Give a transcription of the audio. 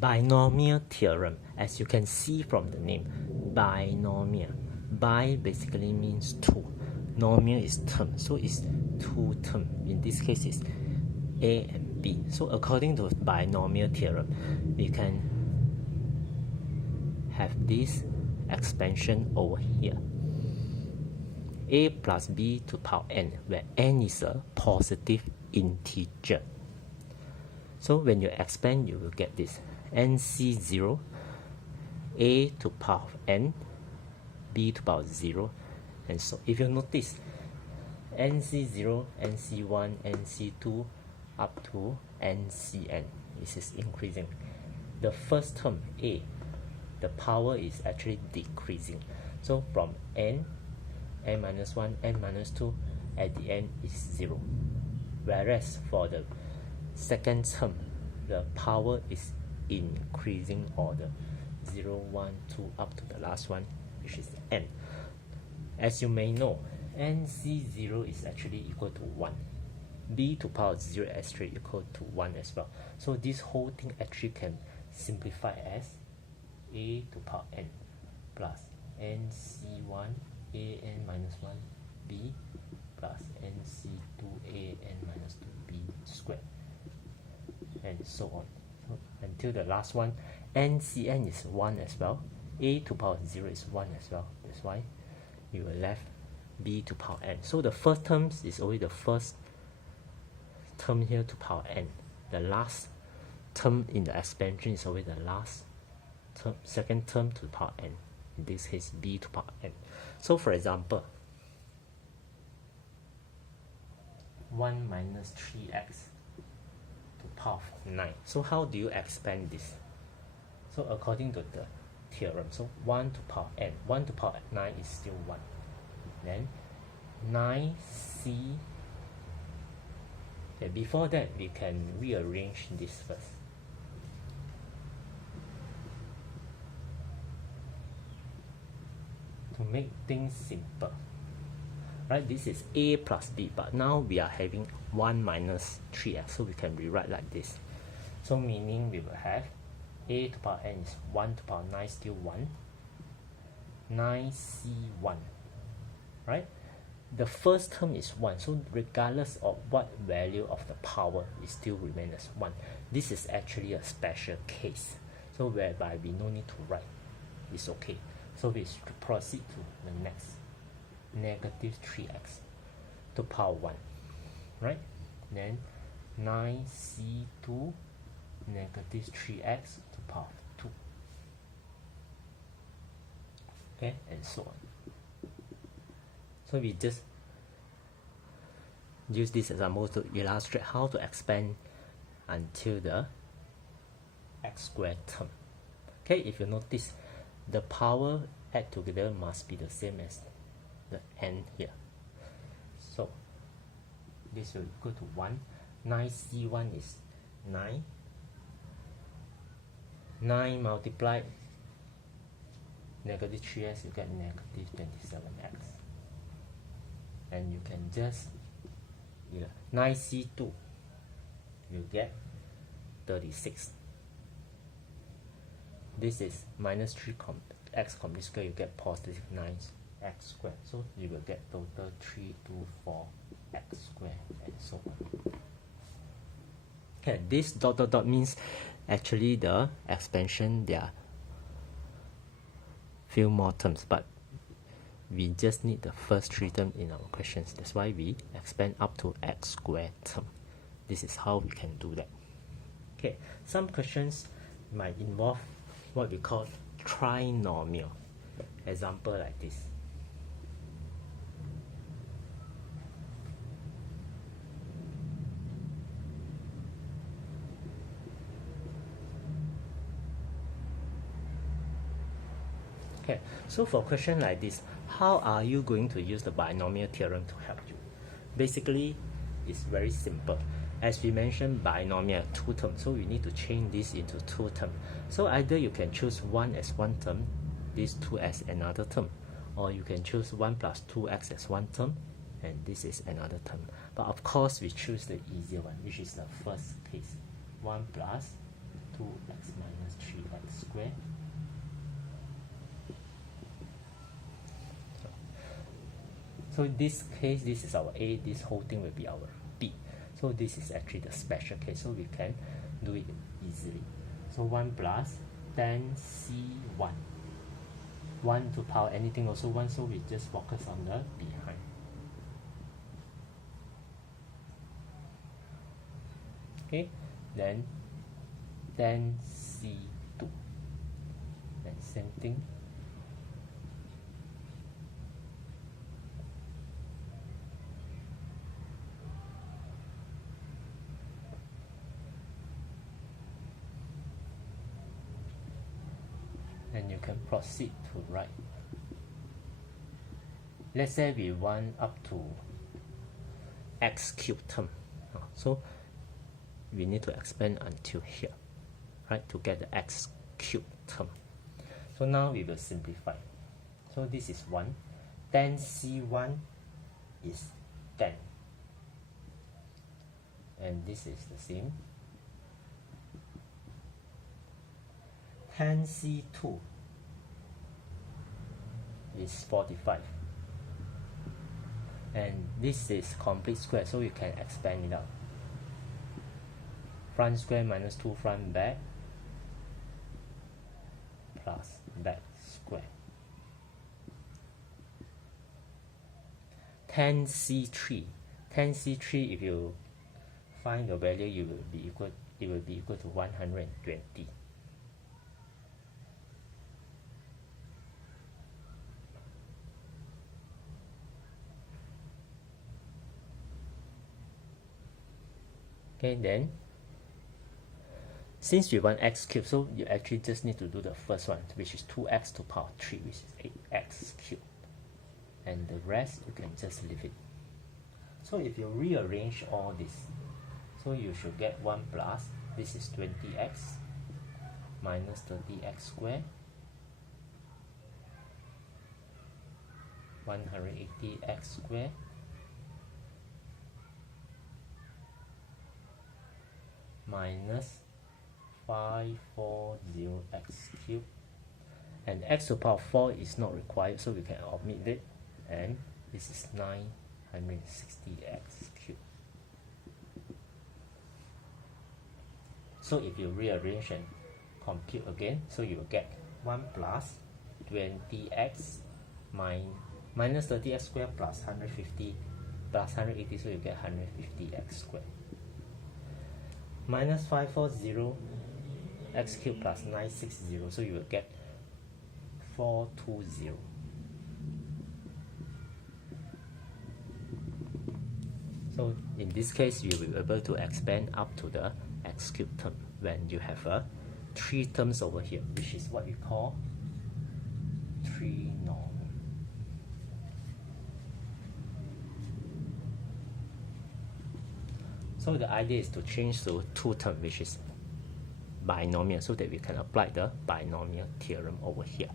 Binomial theorem, as you can see from the name, binomial. Bi basically means two. Nomial is term, so it's two term. In this case, it's A and B. So according to binomial theorem, we can have this expansion over here. A plus B to the power n, where n is a positive integer. So when you expand, you will get this nc0, a to the power of n, b to the power of 0, and so if you notice, nc0, nc1, nc2 up to ncn, this is increasing. The first term a, the power is actually decreasing. So from n minus 1, n minus 2, at the end is 0. Whereas for the second term, the power is increasing order, 0, 1, 2, up to the last one, which is n. As you may know, nc0 is actually equal to 1. b to the power of 0 is actually equal to 1 as well. So this whole thing actually can simplify as a to the power n plus nc1 a n minus 1 b plus nc2 a n minus 2 b squared, and so on. So until the last one, ncn is 1 as well, a to the power of 0 is 1 as well. That's why you will left b to the power n. So the first term is always the first term here to power n. The last term in the expansion is always the last term, second term to the power n. In this case, b to the power n. So for example, 1 minus 3x to the power of 9. So how do you expand this? So according to the theorem, so 1 to the power n, 1 to the power of 9 is still 1. Then 9c. Okay, before that, we can rearrange this first. To make things simple, right? This is a plus b, but now we are having 1 minus 3x, so we can rewrite like this. So meaning we will have a to the power n is 1 to the power 9, still 1, 9c1, right? The first term is 1, so regardless of what value of the power, it still remains as 1. This is actually a special case, so whereby we no need to write, it's okay. So we should proceed to the next, negative 3x to power 1, right? Then 9c2 negative 3x to power 2, okay, and so on. So we just use this example to illustrate how to expand until the x squared term. Okay, if you notice, the power add together must be the same as the n here. So this will equal to 1. 9c1 is 9. 9 multiplied negative 3x, you get negative 27x. And you can just 9c2, you get 36. This is minus 3x complete square, you get positive 9x squared. So you will get total 324x squared, and so on. Okay, this dot dot dot means actually the expansion, there are few more terms, but we just need the first 3 terms in our questions. That's why we expand up to x squared term. This is how we can do that. Okay, some questions might involve what we call trinomial. Example like this. Okay, so for a question like this, how are you going to use the binomial theorem to help you? Basically, it's very simple. As we mentioned, binomial 2 terms, so we need to change this into 2 terms. So either you can choose 1 as 1 term, this 2 as another term, or you can choose 1 plus 2x as 1 term, and this is another term. But of course, we choose the easier one, which is the first case, 1 plus 2x minus So in this case, this is our A, this whole thing will be our B. So this is actually the special case, so we can do it easily. So 1 plus 10C1. 1 to power anything also 1, so we just focus on the behind. Okay, then 10C2. Then same thing. And you can proceed to write. Let's say we want up to x cubed term. So we need to expand until here, right, to get the x cubed term. So now we will simplify. So this is 1. 10C1 is 10. And this is the same. 10C2 is 45. And this is complete square, so you can expand it out. Front square minus 2 front back plus back square. 10C3. 10C3, if you find the value, it will be equal to 120. Okay, then since we want x cubed, so you actually just need to do the first one, which is 2x to power 3, which is 8x cubed. And the rest you can just leave it. So if you rearrange all this, so you should get 1 plus, this is 20x minus 30x squared, 180x squared, minus 540x cubed, and x to the power 4 is not required, so we can omit it, and this is 960x cubed. So if you rearrange and compute again, so you will get 1 plus 20x minus 30x squared plus 150 plus 180, so you get 150x squared. Minus 540 x cubed plus 960, so you will get 420. So in this case, you will be able to expand up to the x cubed term when you have 3 terms over here, which is what we call trinomial. So the idea is to change to 2 terms, which is binomial, so that we can apply the binomial theorem over here.